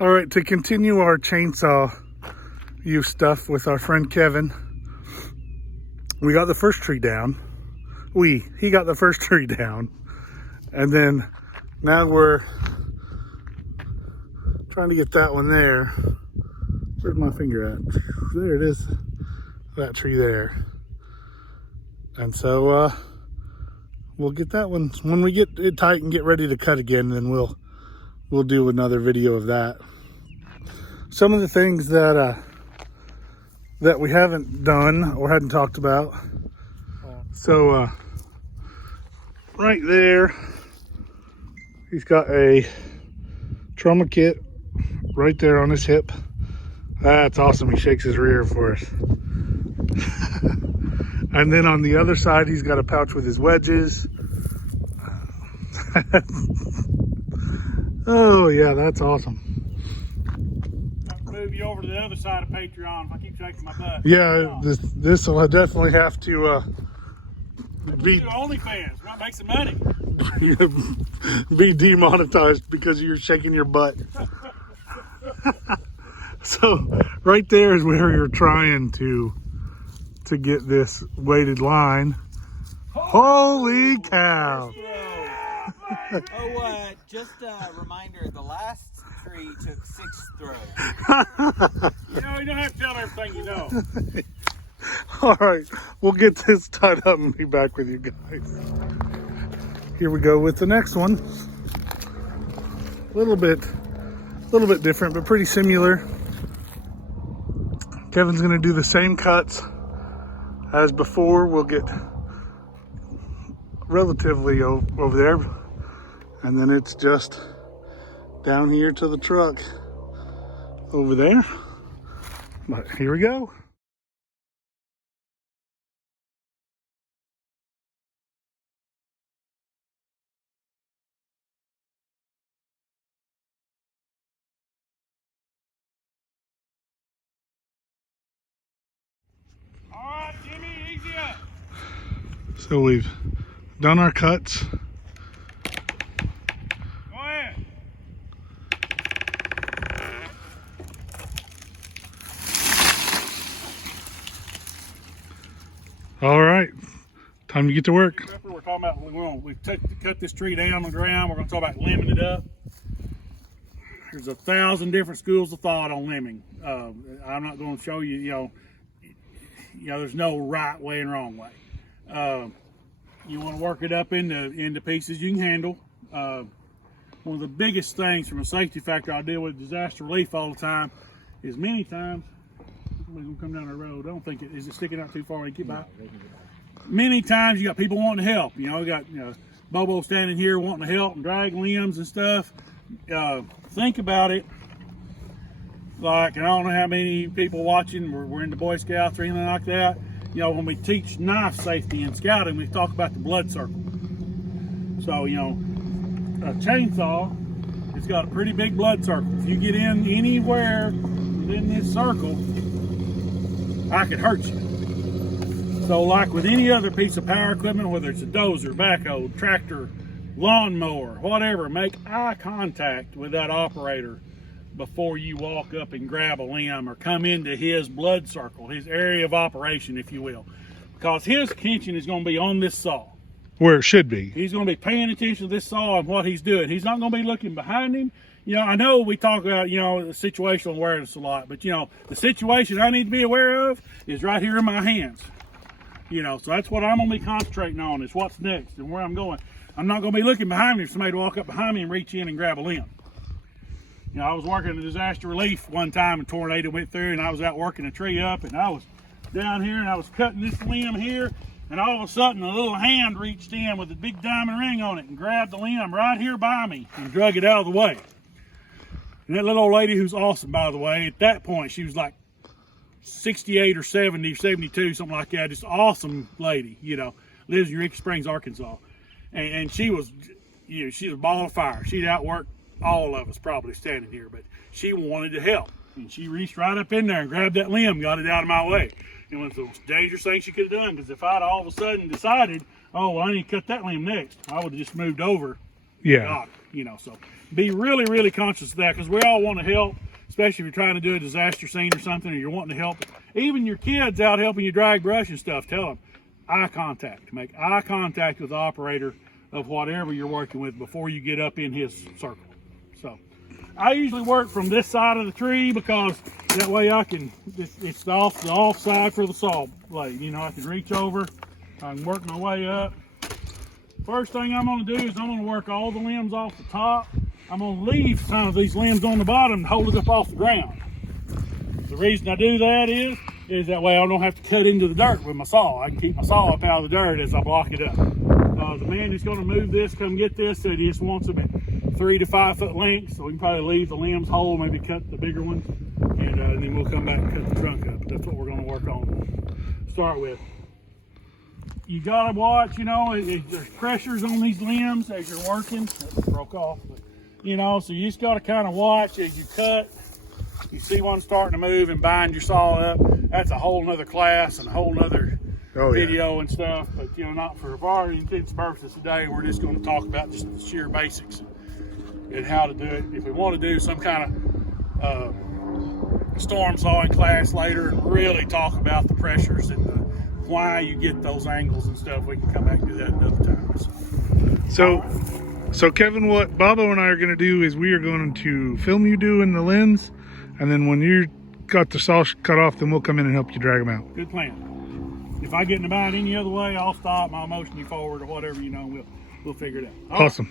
All right, to continue our chainsaw use stuff with our friend Kevin, we got the first tree down. He got the first tree down. And then now we're trying to get that one there. Where's my finger at? There it is. That tree there. And so we'll get that one when we get it tight and get ready to cut again. Then we'll do another video of that. Some of the things that that we haven't done or hadn't talked about. So right there, he's got a trauma kit right there on his hip. That's awesome. He shakes his rear for us. And then on the other side, he's got a pouch with his wedges. Oh yeah, that's awesome. I'll move you over to the other side of Patreon if I keep shaking my butt. Yeah, this will definitely have to be OnlyFans. We'll make some money. be demonetized because you're shaking your butt. So right there is where you're trying to get this weighted line. Holy cow! Oh, just a reminder, the last tree took 6 throws. You know, you don't have to tell everything you know. All right, we'll get this tied up and be back with you guys. Here we go with the next one. A little bit different, but pretty similar. Kevin's gonna do the same cuts as before. We'll get relatively over there, and then it's just down here to the truck over there. But here we go. All right, Jimmy, easy up. So we've done our cuts. Go ahead. All right, time to get to work. We're talking about, we've cut this tree down on the ground. We're going to talk about limbing it up. There's 1,000 different schools of thought on limbing. I'm not going to show you, you know, there's no right way and wrong way. You want to work it up into pieces you can handle. One of the biggest things from a safety factor I deal with disaster relief all the time is many times, somebody's gonna come down the road. I don't think is it sticking out too far to get by? Many times you got people wanting to help. You got Bobo standing here wanting to help and drag limbs and stuff. Think about it. Like, and I don't know how many people watching, we're in the Boy Scouts or anything like that. When we teach knife safety in scouting, we talk about the blood circle. So, a chainsaw, it's got a pretty big blood circle. If you get in anywhere within this circle, I could hurt you. So like with any other piece of power equipment, whether it's a dozer, backhoe, tractor, lawnmower, whatever, make eye contact with that operator before you walk up and grab a limb or come into his blood circle, his area of operation, if you will. Because his attention is going to be on this saw. Where it should be. He's going to be paying attention to this saw and what he's doing. He's not going to be looking behind him. I know we talk about, situational awareness a lot, but, the situation I need to be aware of is right here in my hands. So that's what I'm going to be concentrating on, is what's next and where I'm going. I'm not going to be looking behind me for somebody to walk up behind me and reach in and grab a limb. I was working in disaster relief one time, a tornado went through, and I was out working a tree up, and I was down here, and I was cutting this limb here, and all of a sudden, a little hand reached in with a big diamond ring on it and grabbed the limb right here by me and drug it out of the way. And that little old lady, who's awesome, by the way, at that point, she was like 68 or 70, 72, something like that. Just awesome lady, lives in Eureka Springs, Arkansas. And she was, she's a ball of fire. She'd outworked all of us probably standing here, but she wanted to help. And she reached right up in there and grabbed that limb, got it out of my way. It was the most dangerous thing she could have done, because if I'd all of a sudden decided, oh, well, I need to cut that limb next, I would have just moved over. Yeah. So be really, really conscious of that, because we all want to help, especially if you're trying to do a disaster scene or something, or you're wanting to help. Even your kids out helping you drag brush and stuff, tell them eye contact. Make eye contact with the operator of whatever you're working with before you get up in his circle. So I usually work from this side of the tree, because that way I can, it's the off side for the saw blade. You know, I can reach over, I can work my way up. First thing I'm going to do is I'm going to work all the limbs off the top. I'm going to leave some of these limbs on the bottom and hold it up off the ground. The reason I do that is that way I don't have to cut into the dirt with my saw. I can keep my saw up out of the dirt as I block it up. The man who's going to move this, come get this, said he just wants them at 3 to 5 foot length, so we can probably leave the limbs whole, maybe cut the bigger ones, and then we'll come back and cut the trunk up. That's what we're going to work on. Start with. You gotta watch, you know, there's pressures on these limbs as you're working. That broke off, but, you know, so you just gotta kind of watch as you cut. You see one starting to move and bind your saw up. That's a whole nother class and a whole nother video and stuff. But, you know, not for our intents and purposes today. We're just going to talk about just the sheer basics and how to do it. If we want to do some kind of storm sawing class later and really talk about the pressures and why you get those angles and stuff, we can come back and do that another time. So Kevin, what Bobo and I are going to do is we are going to film you doing the lens, and then when you got the saw cut off, then we'll come in and help you drag them out. Good plan. If I get in the bind any other way, I'll stop, I'll motion you forward or whatever, you know, we'll figure it out. Awesome.